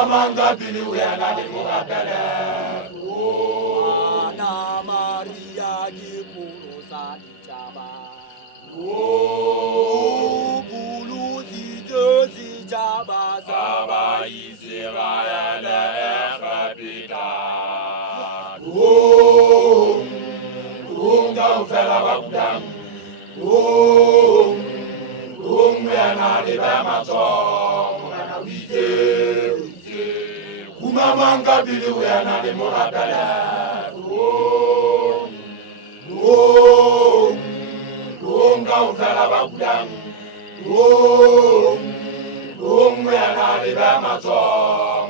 Kumamanga bili uyana de mugabele. Ana Maria di Purusa di Jaba. Bulu si Jaba Saba Israel Rapida. Ufela bagudam. Uyana de bamazo. Uyana wite. Kumamanga bili uyana de mugabele. Ufela bagudam. Uyana de bamazo.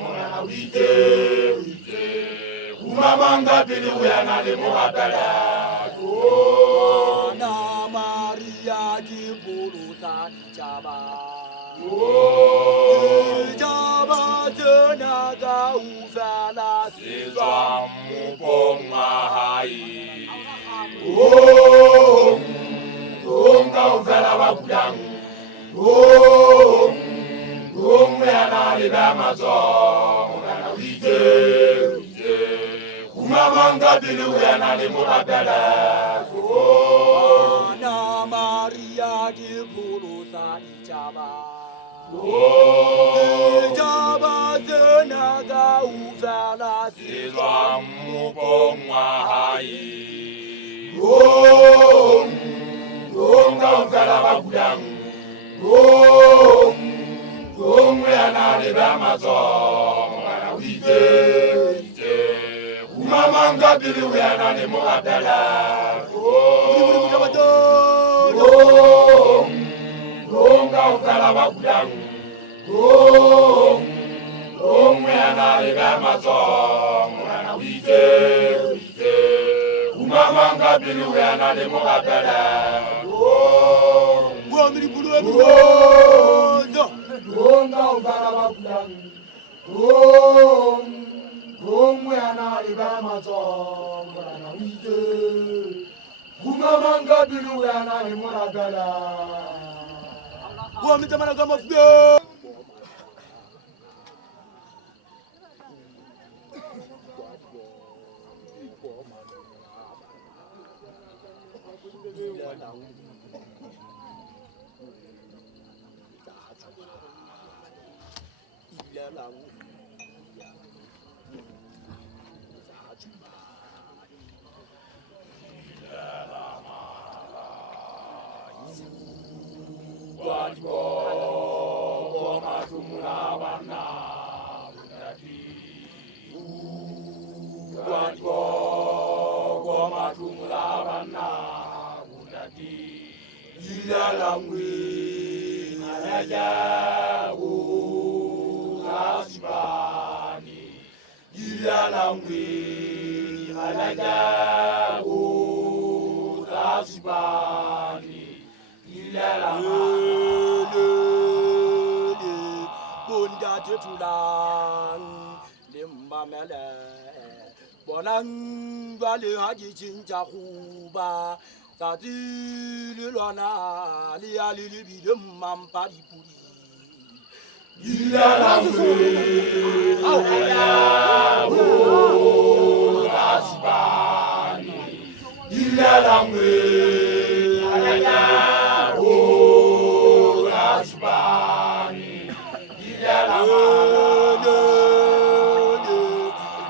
Uyana wite. Kumamanga bili uyana de mugabele. Ana Maria di Purusa di Jaba. Jaba tenaga ufala Sizwa mubonga hai. Ufela bagudam. Uyana de bamazo. Uyana wite. Kumamanga bili uyana de mugabele. Ana Maria di Purusa di Jaba. Jaba tenaga ufala Sizwa mubonga hai. Ufela bagudam. Uyana de bamazo. Uyana wite. Kumamanga bili uyana de mugabele. Ufela bagudam. Uyana de bamazo. Uyana wite. Kumamanga bili uyana de mugabele. Wamiri bulu ebuzo. Ufela bagudam. Uyana de bamazo. Uyana wite. Kumamanga bili uyana de mugabele. Wamiri tamana kama fugo. Bunda tetulang limamele bonang bale haji cinca kuba tadi lilona liali libidem mampadi puri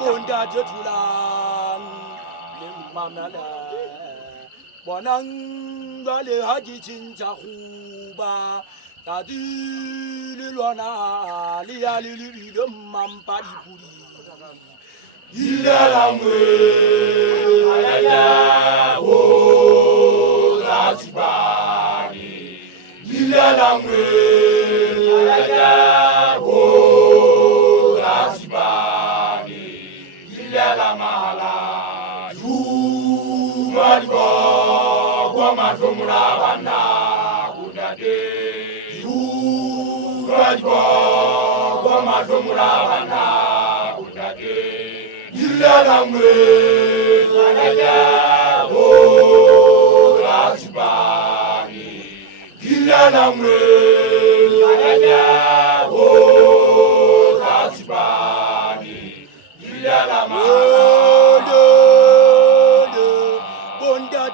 Bunda tetulang limamele bonang bale haji cinca kuba tadi lilona liali libidem mampadi puri Gila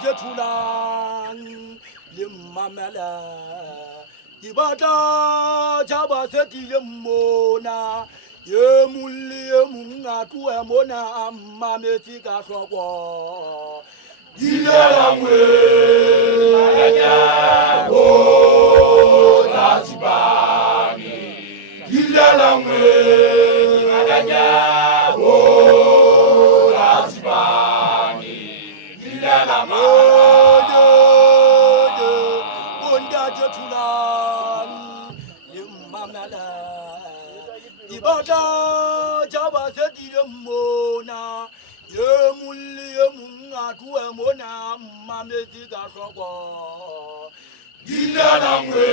jetulan limamela ibata jaba seti yemona yemuli yemungatu emona amameti kasoko Dilamwe Aja Wo Tasibani Dilamwe Aja Wo Tasibani Dilamwe Bunda jetulan limamela ibata jaba seti yemona yemuli yemungatu emona amameti kasoko Dilamwe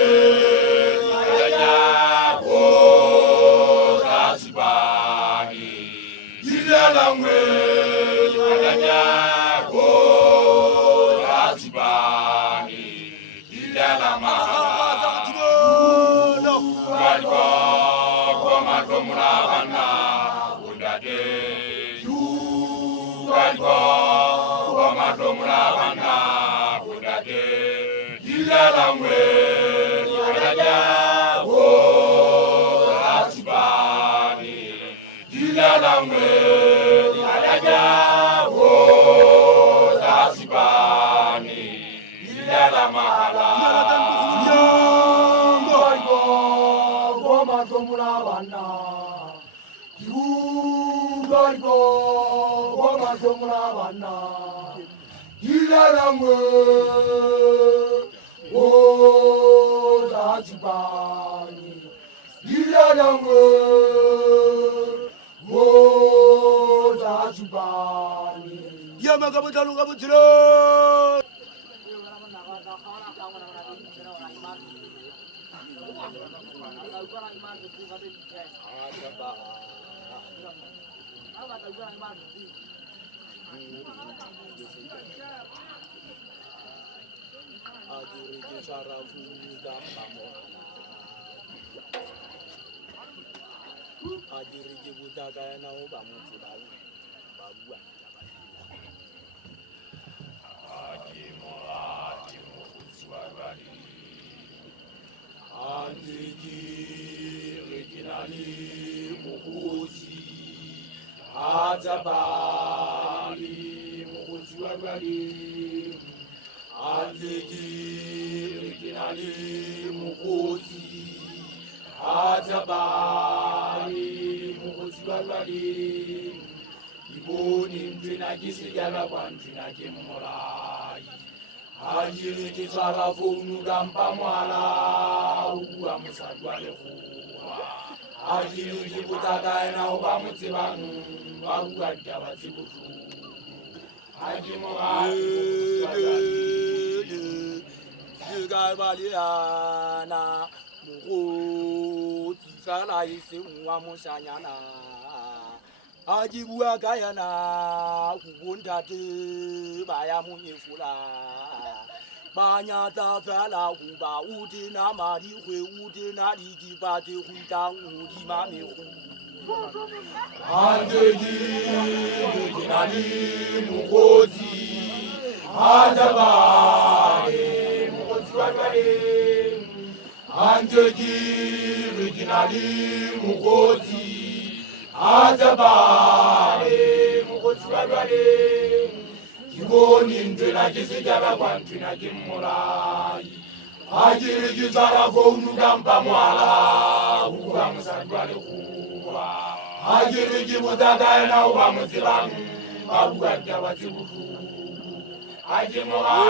Aja Wo Tasibani Dilamwe Aja Wo Tasibani Dilamwe Walgo Komato Murabana Undade Walgo Komato Murabana Undade Dilamwe Aja Wo Tasibani Dilamwe Aja Wo Tasibani Dilamwe Gabaliana Mugo Tisala isi wa musanyana Ajibuwa gayana Kundate Baya Munifula Banyata Fala Uba Udina Mari Udina Digibati Huda Udi Mami Anteji Dinani Mugozi Adabare Mugozi Wagare Anteji Dinani Mugozi Adabare Mugozi Wagare Kiboni Ndena Kisijaba Kwantuna Kimurai Ajiri Jizara Vonu Gamba Mwala Uwa Musadwale Uwa Ajiri Jibutaka na Uwa Musilang Abuwa Jawa Tibuku Ajimora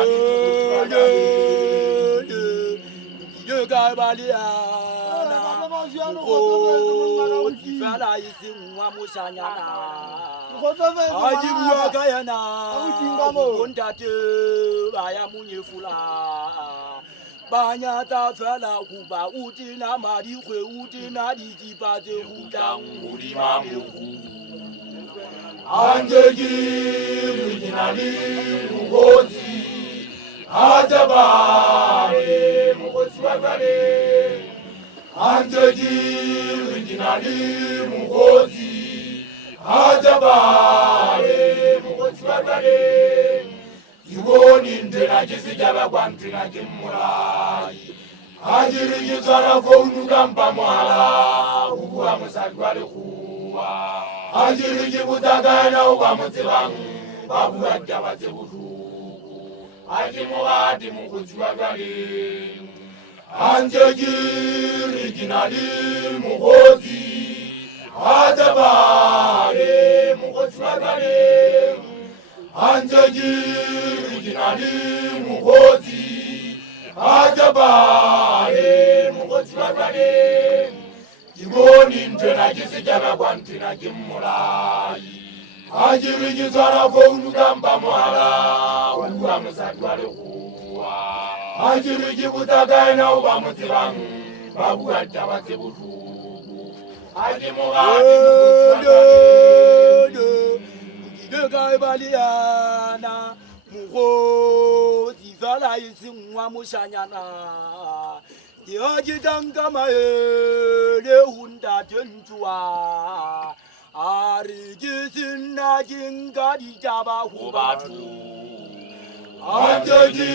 Gabaliana Mugo Tisala isi wa musanyana Ajibuwa gayana Kundate Baya Munifula Banyata Fala Uba Udina Mari Udina Digibati Huda Udi Mami Anteji Dinani Mugozi Adabare Mugozi Wagare Anteji Dinani Mugozi Adabare Mugozi Wagare Kiboni kisijaba kwa mtina kimulai ajiri kisara founuka mpamwala ukuwa musadwali kuwa ajiri kibutagana uwa mutibangu babuwa jabate butuku ajimuwati mukuziwagale anjegiri jinali muhozi atabale mukuziwagale anjegiri jinali muhozi atabale mukuziwagale jiboni ntwena kisijaba kwa ntina kimulai ajiri kisara founuka mpamwala ukuwa musadwali kuwa ajiri kibutagana uba mutibangu babuwa jabate butuku ajimuwati Baliana, Muro, Divala is in Wamushanyana. The Ajitangama, the Hunda Juntua, Arigis in Najinga, the Java Hubatu. Anjali,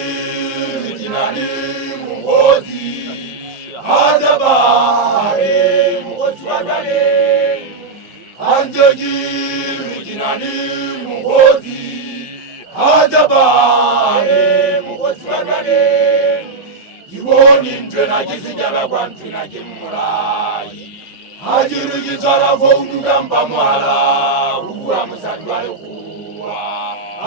Jinali, Muhozi, Hadabare, Muhozi, Anjali, Jinali, Muhozi, Hadabare, Muhozi, Yiboni ntwena kisijaba kwa ntina kimulai ajiri kisara founuka mpamwala ukuwa musadwali kuwa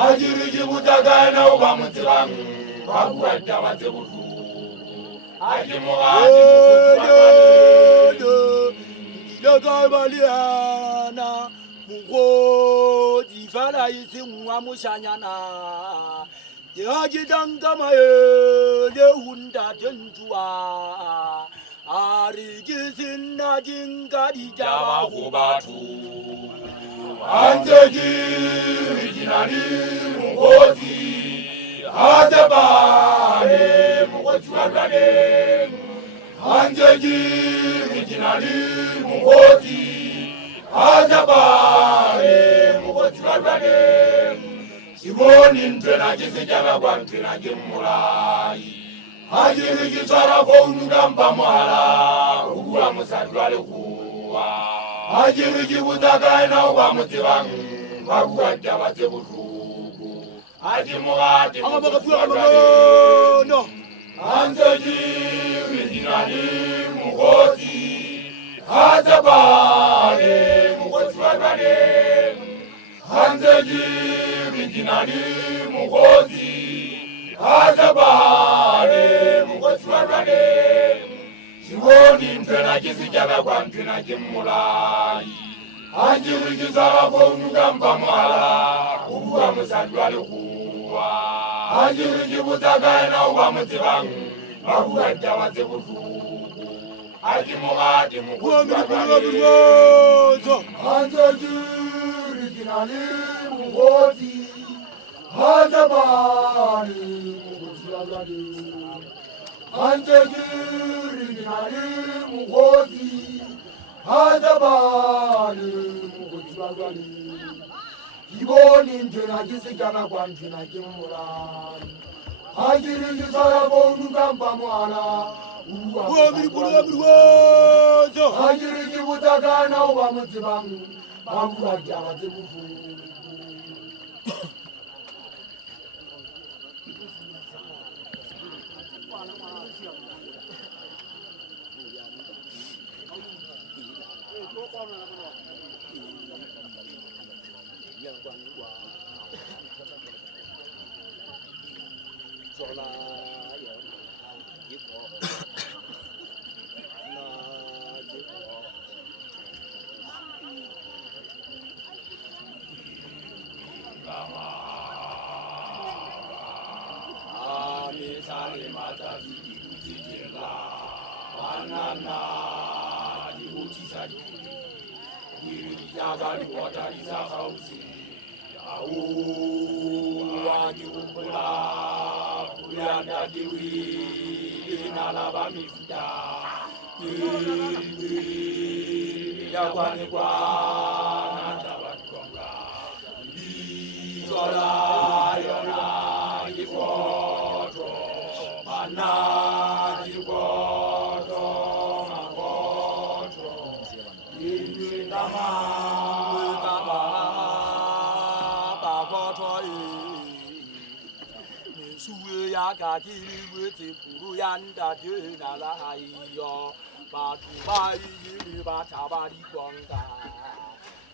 ajiri kibutagana uba mutibangu babuwa jabate butuku ajimuwati Baliana, Muro, Divala is in Wamushanyana. The Ajitangama, the Hunda Juntua, Arigis in Najinga, the Java Hubatu. Anjali, Jinali, Muhozi, Hadabare, Muhozi, Anjali, Jinali, Muhozi, Hadabare, Muhozi, Siboni ntwena kisijaba kwa ntina kimulai ajiri kisara founuka mpamwala ukuwa musadwali kuwa ajiri kibutagana uba mutibangu babuwa jabate butuku ajimuwati anjali jinali muhozi hadabale muhozi anjali jinali muhozi hadabale muhozi Siboni ntwena kisijaba kwa ntina kimulai ajiri kisara founuka mpamwala ukuwa musadwali kuwa ajiri kibutagana uba mutibangu babuwa jabate butuku ajimuwati muhozi Anjali, Jinali, Muhozi, Hadabale, Muhozi, Anjali, Jinali, Muhozi, Hadabale, Muhozi, Iboni ntwena kisijaba kwa ntina kimulai ajiri kisara founuka mpamwala ajiri kibutagana uba mutibangu babuwa jabate butuku Yona, 수의 야가기를 위해 부르얀다 드나라이여 바투바이를 바타바리 건가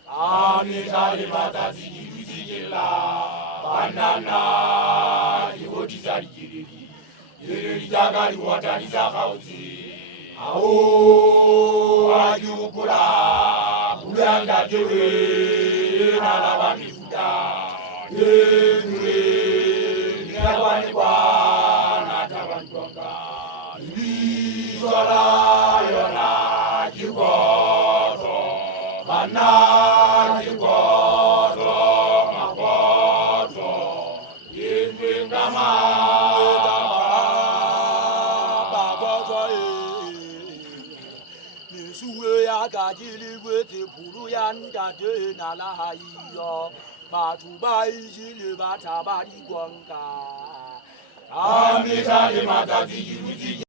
아미 자리 마다지 이루지길라 바나나 이고지자리 기르리 이르리 자가리 와다리 사가우지 아오 아주구라 우량다 제외 나라바미구다 예그레 니가관과 나타관건가 이리저라 연아 죽어도 만나 죽어도 마고도 인생가마 바바자에 수의 가지를 위해 부르얀다 드나라이여 바투바이를 바타바리 건가 아미 자리 마다지 이루지